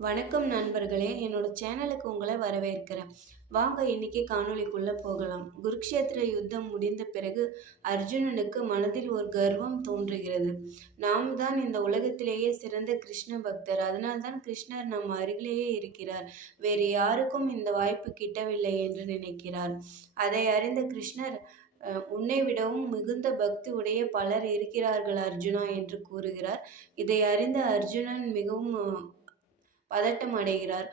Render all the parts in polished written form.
வணக்கம் நண்பர்களே, என்னோட சேனலுக்கு உங்களை வரவேற்கிறேன். வாங்க இன்னைக்கு காணொளிக்குள்ள போகலாம். குருக்ஷேத்திர யுத்தம் முடிந்த பிறகு அர்ஜுனனுக்கு மனதில் ஒரு கர்வம் தோன்றுகிறது. நாம் தான் இந்த உலகத்திலேயே சிறந்த கிருஷ்ண பக்தர். அதனால்தான் கிருஷ்ணர் நம் அருகிலேயே இருக்கிறார். வேறு யாருக்கும் இந்த வாய்ப்பு கிட்டவில்லை என்று நினைக்கிறார். அதை அறிந்த கிருஷ்ணர் உன்னை விடவும் மிகுந்த பக்தி உடைய பலர் இருக்கிறார்கள் அர்ஜுனா என்று கூறுகிறார். இதை அறிந்த அர்ஜுனன் மிகவும் பதட்டம் அடைகிறார்.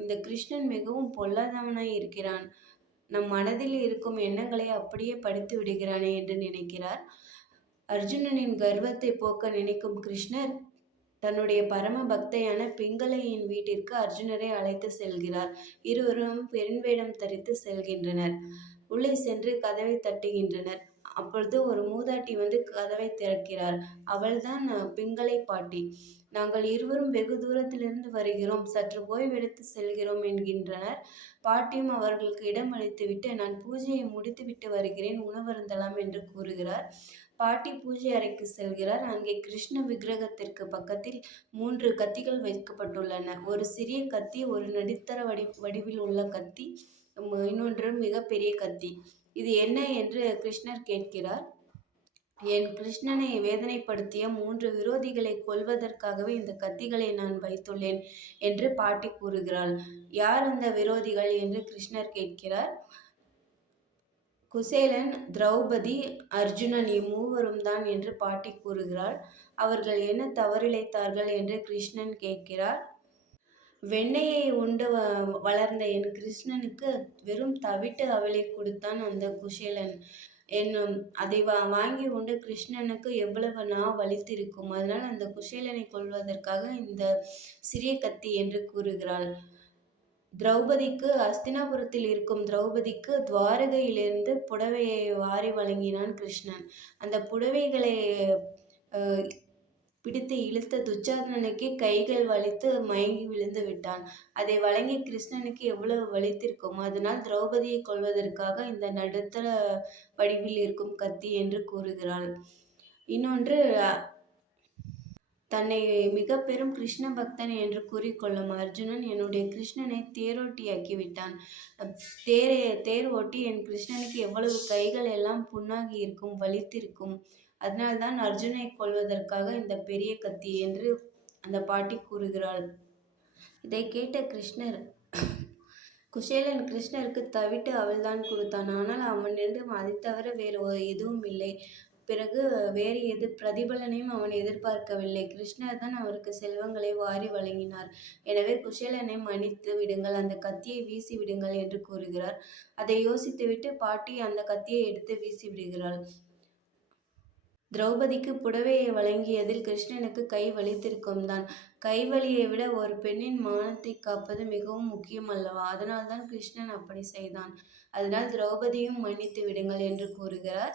இந்த கிருஷ்ணன் மிகவும் பொல்லாதவனாய் இருக்கிறான். நம் மனதில் இருக்கும் எண்ணங்களை அப்படியே படித்து விடுகிறானே என்று நினைக்கிறார். அர்ஜுனனின் கர்வத்தை போக்க நினைக்கும் கிருஷ்ணர் தன்னுடைய பரம பக்தையான பிங்களையின் வீட்டிற்கு அர்ஜுனரை அழைத்து செல்கிறார். இருவரும் பெண் வேடம் தரித்து செல்கின்றனர். உள்ளே சென்று கதவை தட்டுகின்றனர். அப்பொழுது ஒரு மூதாட்டி வந்து கதவை திறக்கிறார். அவள்தான் பிங்களை பாட்டி. நாங்கள் இருவரும் வெகு தூரத்திலிருந்து வருகிறோம், சற்று ஓய்வெடுத்து செல்கிறோம் என்கின்றனர். பாட்டியும் அவர்களுக்கு இடம் அளித்துவிட்டு, நான் பூஜையை முடித்துவிட்டு வருகிறேன், உணவருந்தலாம் என்று கூறுகிறார். பாட்டி பூஜை அறைக்கு செல்கிறார். அங்கே கிருஷ்ண விக்கிரகத்திற்கு பக்கத்தில் 3 கத்திகள் வைக்கப்பட்டுள்ளன. ஒரு சிறிய கத்தி, ஒரு நடுத்தர வடிவில் உள்ள கத்தி, இன்னொன்று மிகப்பெரிய கத்தி. இது என்ன என்று கிருஷ்ணர் கேட்கிறார். என் கிருஷ்ணனை வேதனைப்படுத்திய 3 விரோதிகளை கொல்வதற்காகவே இந்த கத்திகளை நான் வைத்துள்ளேன் என்று பாட்டி கூறுகிறாள். யார் அந்த விரோதிகள் என்று கிருஷ்ணர் கேட்கிறார். குசேலன், திரௌபதி, அர்ஜுனன் இம்மூவரும் தான் என்று பாட்டி கூறுகிறாள். அவர்கள் என்ன தவறிழைத்தார்கள் என்று கிருஷ்ணன் கேட்கிறார். வெண்ணெயை உண்டு வளர்ந்த என் கிருஷ்ணனுக்கு வெறும் தவிட்டு அவளை கொடுத்தான் அந்த குசேலன். என்னும் அதை வாங்கி உண்டு கிருஷ்ணனுக்கு எவ்வளவு வலித்திருக்கும். அதனால் அந்த குசேலனை கொல்வதற்காக இந்த சிறிய கத்தி என்று கூறுகிறாள். திரௌபதிக்கு, அஸ்தினாபுரத்தில் இருக்கும் திரௌபதிக்கு துவாரகையிலிருந்து புடவையை வாரி வழங்கினான் கிருஷ்ணன். அந்த புடவைகளை பிடித்து இழுத்த துச்சாதனனுக்கே கைகள் வலித்து மயங்கி விழுந்து விட்டான். அதை வழங்கிய கிருஷ்ணனுக்கு எவ்வளவு வலித்திருக்கும். அதனால் திரௌபதியை கொல்வதற்காக இந்த நடுத்தர வடிவில் இருக்கும் கத்தி என்று கூறுகிறாள். இன்னொன்று, தன்னை மிக பெரும் கிருஷ்ண பக்தன் என்று கூறிக்கொள்ளும் அர்ஜுனன் என்னுடைய கிருஷ்ணனை தேரோட்டியாக்கிவிட்டான். தேர் ஓட்டி என் கிருஷ்ணனுக்கு எவ்வளவு கைகள் எல்லாம் புண்ணாகி இருக்கும், வலித்திருக்கும். அதனால்தான் அர்ஜுனை கொல்வதற்காக இந்த பெரிய கத்தி என்று அந்த பாட்டி கூறுகிறாள். இதை கேட்ட கிருஷ்ணர், குசேலன் கிருஷ்ணருக்கு தவிட்டு அவள்தான் கொடுத்தான். ஆனால் அவனிடம் அதை தவிர வேறு எதுவும் இல்லை. பிறகு வேறு பிரதிபலனையும் அவன் எதிர்பார்க்கவில்லை. கிருஷ்ணர் தான் அவருக்கு செல்வங்களை வாரி வழங்கினார். எனவே குசேலனை மன்னித்து விடுங்கள், அந்த கத்தியை வீசி விடுங்கள் என்று கூறுகிறார். அதை யோசித்துவிட்டு பாட்டி அந்த கத்தியை எடுத்து வீசி விடுகிறாள். திரௌபதிக்கு புடவையை வழங்கியதில் கிருஷ்ணனுக்கு கை வலித்திருக்கும் தான். கைவலியை விட ஒரு பெண்ணின் மானத்தை காப்பது மிகவும் முக்கியம் அல்லவா? அதனால்தான் கிருஷ்ணன் அப்படி செய்தான். அதனால் திரௌபதியும் மன்னித்து விடுங்கள் என்று கூறுகிறார்.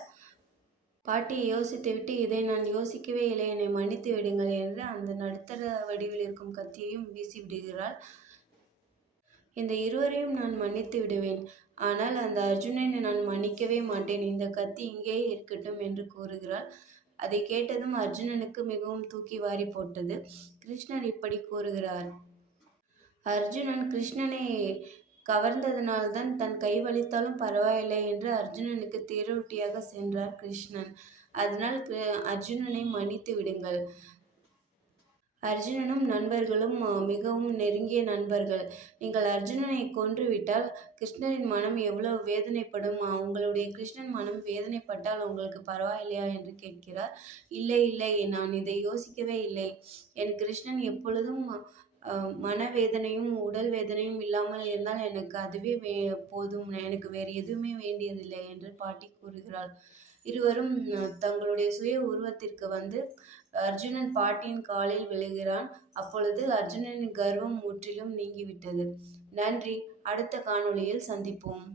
பாட்டியை யோசித்துவிட்டு, இதை நான் யோசிக்கவே இல்லை, என்னை மன்னித்து விடுங்கள் என்று அந்த நடுத்தர வடிவில் இருக்கும் கத்தியையும் வீசி விடுகிறாள். இந்த இருவரையும் நான் மன்னித்து விடுவேன், ஆனால் அந்த அர்ஜுனனை நான் மன்னிக்கவே மாட்டேன், இந்த கத்தி இங்கேயே இருக்கட்டும் என்று கூறுகிறாள். அதை கேட்டதும் அர்ஜுனனுக்கு மிகவும் தூக்கி வாரி போட்டது. கிருஷ்ணர் இப்படி கூறுகிறார். அர்ஜுனன் கிருஷ்ணனை கவர்ந்ததனால்தான் தன் கை வலித்தாலும் பரவாயில்லை என்று அர்ஜுனனுக்கு தேரோட்டியாக சென்றார் கிருஷ்ணன். அதனால் அர்ஜுனனை மன்னித்து விடுங்கள். அர்ஜுனனும் நண்பர்களும் மிகவும் நெருங்கிய நண்பர்கள். நீங்கள் அர்ஜுனனை கொன்றுவிட்டால் கிருஷ்ணரின் மனம் எவ்வளவு வேதனைப்படும். உங்களுடைய கிருஷ்ணன் மனம் வேதனைப்பட்டால் உங்களுக்கு பரவாயில்லையா என்று கேட்கிறார். இல்லை இல்லை, நான் இதை யோசிக்கவே இல்லை. என் கிருஷ்ணன் எப்பொழுதும் மனவேதனையும் உடல் வேதனையும் இல்லாமல் இருந்தால் எனக்கு அதுவே போதும், எனக்கு வேறு எதுவுமே வேண்டியதில்லை என்று பாட்டி கூறுகிறாள். இருவரும் தங்களுடைய சுய உருவத்திற்கு வந்து அர்ஜுனன் பாட்டியின் காலில் விழுகிறான். அப்பொழுது அர்ஜுனனின் கர்வம் முற்றிலும் நீங்கிவிட்டது. நன்றி. அடுத்த காணொளியில் சந்திப்போம்.